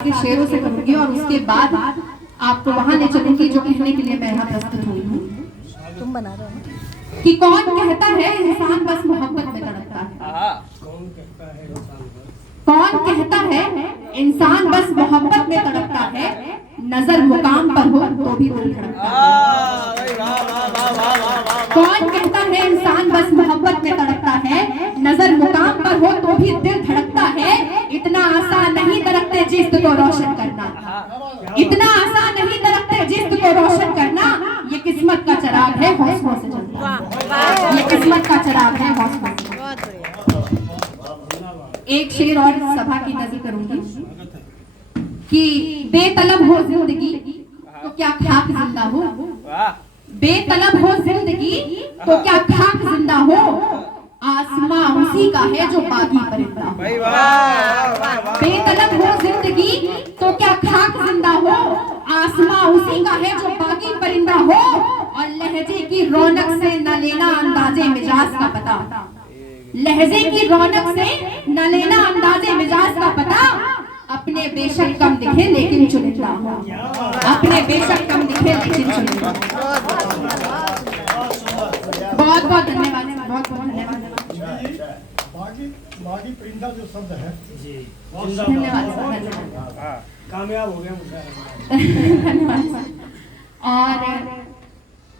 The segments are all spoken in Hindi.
के शेरों से करूंगी और उसके बाद आपको वहां ले चलूंगी जो कहने के लिए मैं यहाँ प्रस्तुत हुई हूँ। तुम बना रहे हो कि कौन कहता है इंसान बस मोहब्बत में तड़पता है। कौन कहता है इंसान बस मोहब्बत में तड़पता है, नजर मुकाम पर हो तो भी दिल धड़कता है। कौन कहता है इंसान बस मोहब्बत में तड़पता है, नजर मुकाम पर हो तो भी दिल धड़कता है। इतना आसान नहीं दरख्ते जिस्म को रोशन करना, इतना आसान नहीं दरख्ते जिस्म को रोशन करना। ये किस्मत का चराग है हौसलों से जलता है, ये किस्मत का चराग है हौसलों से। एक शेर और सभा की नज़र करूंगी कि बेतलब हो जिंदगी तो क्या खाक जिंदा हो, बेतलब हो जिंदगी तो क्या खाक जिंदा हो। आसमां उसी का है जो बागी परिंदा हो। बेतलब हो जिंदगी तो क्या खाक जिंदा हो, आसमां उसी का है जो बागी परिंदा हो। और लहजे की रौनक से न लेना अंदाजे मिजाज का पता, लहजे की रौनक से न लेना अंदाजे मिजाज का पता। अपने बेशक कम दिखे लेकिन चुनिंदा हो, अपने बेशक कम दिखे लेकिन चुनिंदा। बहुत बहुत धन्यवाद, बहुत बहुत धन्यवाद। बागी परिंदा जो शब्द है जी, धन्यवाद, कामयाब हो गया धन्यवाद। और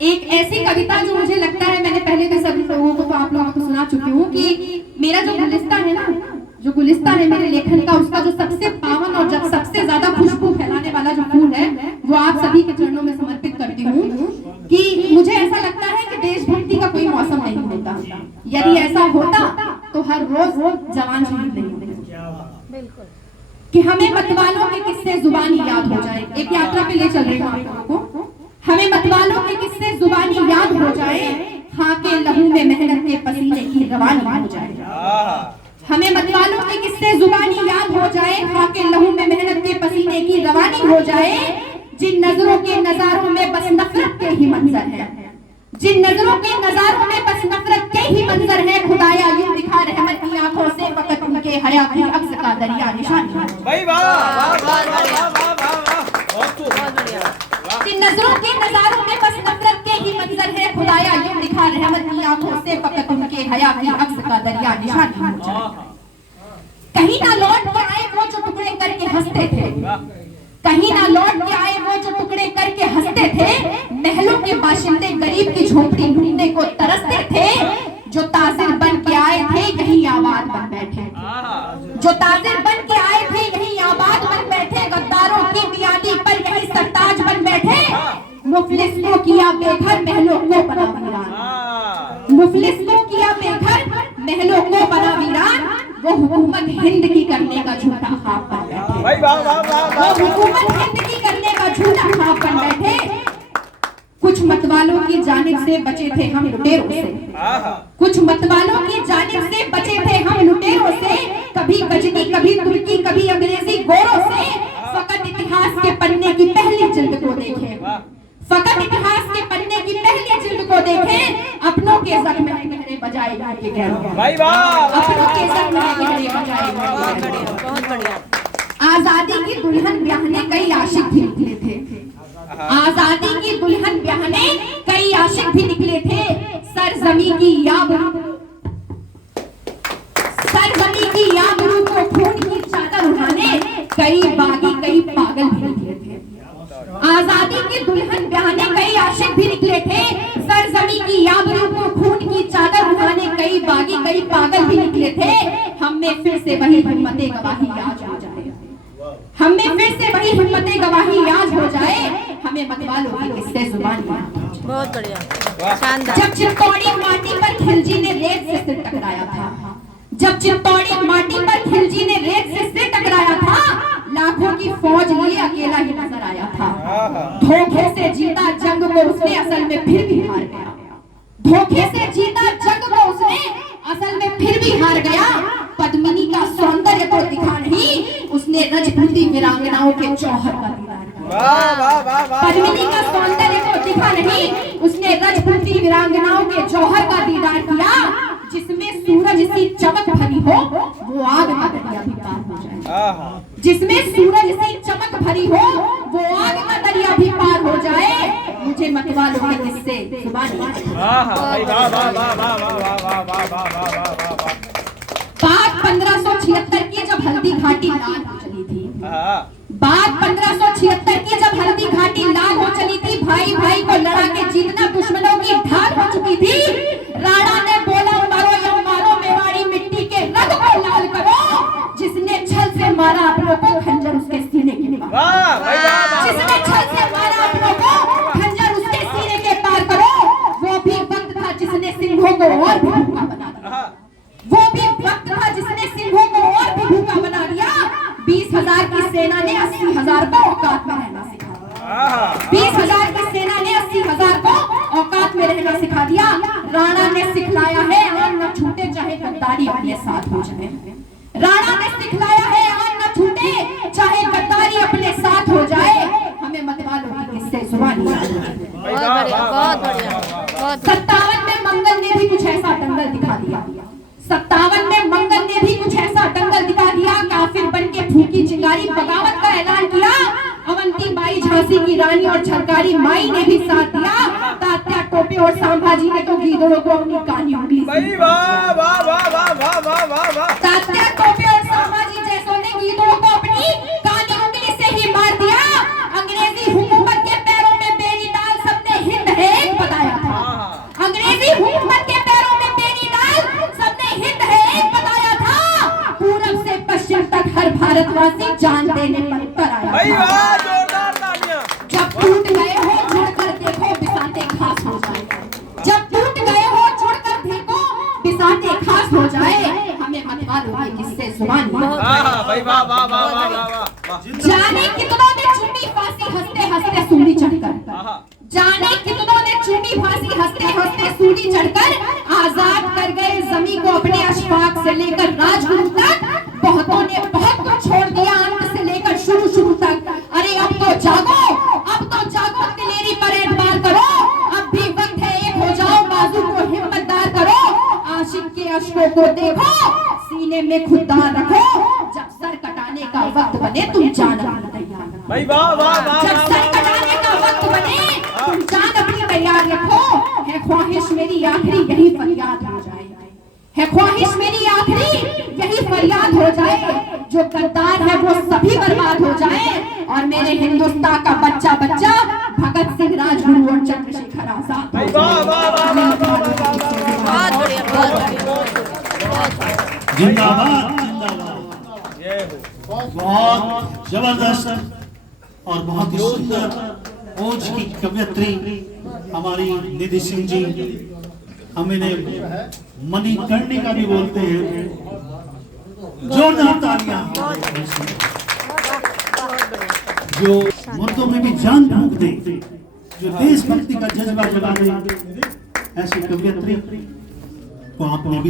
एक ऐसी कविता जो मुझे लगता है मैंने पहले भी सभी लोगों को, तो आप लोगों को सुना चुकी हूँ कि मेरा जो गुलिस्तान है ना, जो गुलिस्तान है मेरे लेखन का, उसका जो सबसे पावन और जब सबसे ज्यादा खुशबू फैलाने वाला जो फूल है वो आप सभी के चरणों में समर्पित करती हूँ। कि मुझे ऐसा लगता है कि देशभक्ति का कोई मौसम नहीं होता, यदि ऐसा होता तो हर रोज जवान शहीद नहीं होते। बिल्कुल कि हमें मतवालों के किस्से जुबानी याद हो जाए। एक यात्रा पे ले चल रही हूँ आप लोगों को। हमें मतवालों के किस्से जुबानी याद हो जाए, खा के लहू में मेहनत के पसीने की रवानी हो जाए। हमें मतवालों के किस्से जुबानी याद हो जाए, खा के लहू में मेहनत के पसीने की रवानी हो जाए। जिन नजरों के नजारों में बस नफरत के ही मंजर है, जिन नजरों के नजारों में बस नफरत के ही मंजर है। खुदाया यूं दिखा रहमत की आंखों से फकत उनके हया की अक्स का दरिया निशानी। जिन नजरों के नजारों में बस नफरत के ही मंजर है। खुदाया यूं दिखा रहमत की आंखों से फकत उनके हया की अक्स का दरिया निशानी हो जाए। कहीं ना लौट के आए वो जो टुकड़े करके हंसते थे, कहीं ना लौट के आए वो जो टुकड़े करके हंसते थे। महलों के बाशिंदे गरीब की झोपड़ी ढूंढने को तरसते थे। जो ताजिर बन के आए थे यही आबाद बन बैठे, जो ताजिर बन के आए थे यही आबाद बन बैठे। गद्दारों की बियादी पर यही सरताज बन बैठे। मुफलिस को किया बेघर महलों को बना वीरान, मुफलिस को किया बेघर महलों को बना वीरान। वो हुकूमत हिंद की करने का झूठा ख्वाब बन बैठे, वो हुकूमत हिंद की करने का झूठा ख्वाब बन बैठे। कुछ मतवालों की जानिब से बचे थे हम लुटेरों से, कुछ मतवालों की जानिब से बचे थे हम लुटेरों से। कभी गजनी कभी तुर्की कभी अंग्रेजी गोरों से। फकत इतिहास के पन्ने की पहली जिल्द को देखें, फकत इतिहास के पन्ने की पहली जिल्द को देखें। अपनों के जख्म में गहरे बजाए के गैरों, अपनों के जख्म में गहरे बजाए। बहुत बढ़िया। आजादी की दुल्हन ब्याहने कई आशिक भी निकले थे, आजादी की दुल्हन ब्याहने कई आशिक भी निकले थे। सरजमी की याबरू को खून की चादर उठाने कई बागी कई पागल भी निकले थे। आजादी की दुल्हन ब्याहने कई आशिक भी निकले थे। सरजमी की याबरू को खून की चादर उठाने कई बागी कई पागल भी निकले थे। हमें फिर से वही हिम्मते गवाही याद हो जाए, हमें फिर से वही हिम्मते गवाही याद हो जाए। हमें मतवालों की किस्से जुबानी। बहुत बढ़िया, शानदार। जब चित्तौड़ी माटी पर खिलजी ने रेत से सिर टकराया था, जब चित्तौड़ी माटी पर खिलजी ने रेत से सिर टकराया था। लाखों की फौज लिए अकेला ही नजर आया था। धोखे से जीता जंग को उसने असल में फिर भी हार गया, धोखे से जीता जंग को उसने असल में फिर भी हार गया। पद्मिनी का सौंदर्य तो दिखा नहीं, उसने रजपूती वीरांगनाओं के जौहर का दीदार किया। पद्मिनी का सौंदर्य तो दिखा नहीं, उसने रजपूती वीरांगनाओं के जौहर का दीदार किया। जिसमें सूरज सी चमक भरी हो वो आग का दरिया भी पार हो जाए। जिसमें सूरज सी चमक भरी हो वो आग का दरिया भी पार हो जाए। मुझे मतवालों के किस्से जुबानी बात 1576 की जब हल्दी घाटी लाल हो चली थी। बात 1576 की जब हल्दी घाटी लाल हो चली थी। भाई भाई को लड़ा के जीतना दुश्मनों की ढाल हो चुकी थी। राणा ने बोला मारो या मारो मेवाड़ी मिट्टी के रंग को लाल करो। जिसने छल से मारा अपनों को खंजर उसके सीने के पार। जिसने छल से मारा अपनों को खंजर उसके सीने के पार करो। वो भी वक्त था जिसने सिंहों को और भी भूखा बना दिया। वो भी वक्त था जिसने सिंहों को और भी भूखा बना दिया। 20,000 की सेना ने 80,000 को औकात में रहना सिखा दिया। 20,000 की सेना ने 80,000 को औकात में रहना सिखा दिया। राणा ने सिखलाया है आन न छूटे चाहे गद्दारी अपने साथ हो जाए। राणा ने सिखलाया है आन न छूटे चाहे गद्दारी अपने साथ हो जाए। हमें मतवालों की किस्से जुबानी बहुत बढ़िया 57 में मंगल ने भी कुछ ऐसा दंगल दिखा दिया। 57 में मंगल ने भी कुछ ऐसा दंगल दिखा दिया। काफिर बन के फूकी चिंगारी बगावत का ऐलान किया। अवंती बाई झांसी की रानी और झरकारी माई ने भी साथ दिया। तात्या टोपे और संभाजी ने तो गीदड़ों को अपनी कानी उंगली तात्या टोपे और संभाजी जैसों ने गीदड़ों को अपनी कानी उंगली से ही मार दिया। अंग्रेजी हुकूमत के पैरों में बेड़ी डाल सबने हिंद है एक बताया था। अंग्रेजी हुकूमत के पैरों में बेड़ी डाल सबने हिंद है एक बताया था। पूरब से पश्चिम तक हर भारतवासी जान देने पर आया था। जब टूट गए हो जुड़कर देखो बिसाते खास हो जाए। जब टूट गए हो जुड़कर देखो बिसाते खास हो जाए। हमें मतवालों के किस्से जुबानी जाने कितनों ने चूमी फांसी हंसते हंसते सूली चढ़कर। जाने कितनों ने चूमी फांसी हंसते हंसते सूली चढ़कर आजाद कर गए जमीन को अपने अशफाक से लेकर राजगुरु तक। बहुतों ने बहुत कुछ छोड़ दिया अंत से लेकर शुरू तक। अरे अब तो जागो दिलेरी पर एतबार करो। अब भी वक्त है एक हो जाओ बाजू को हिम्मतदार करो। आशिक के अश्कों को देखो सीने में खुददार रखो। जब सर कटाने का वक्त बने तुम जान अपनी तैयार। जब सर कटाने का वक्त बने तुम जान अपनी तैयार रखो। है ख्वाहिश मेरी आखिरी यही फरियाद हो जाए। है ख्वाहिश मेरी आखिरी यही फरियाद हो जाए। जो गद्दार है वो सभी बर्बाद हो जाए। और मेरे हिंदुस्तान का बच्चा भगत सिंह राजगुरु और चंद्रशेखर आजाद। जिंदाबाद जिंदाबाद। बहुत जबरदस्त और बहुत ही सुंदर ओज की कवयित्री हमारी निधि सिंह जी। हम इन्हें मणिकर्णिका भी बोलते हैं। जोरदार तालियां। जो मुर्दों में भी जान फूंक दे, जो देशभक्ति का जज्बा जगा दे, ऐसी कवयित्री को आपने भी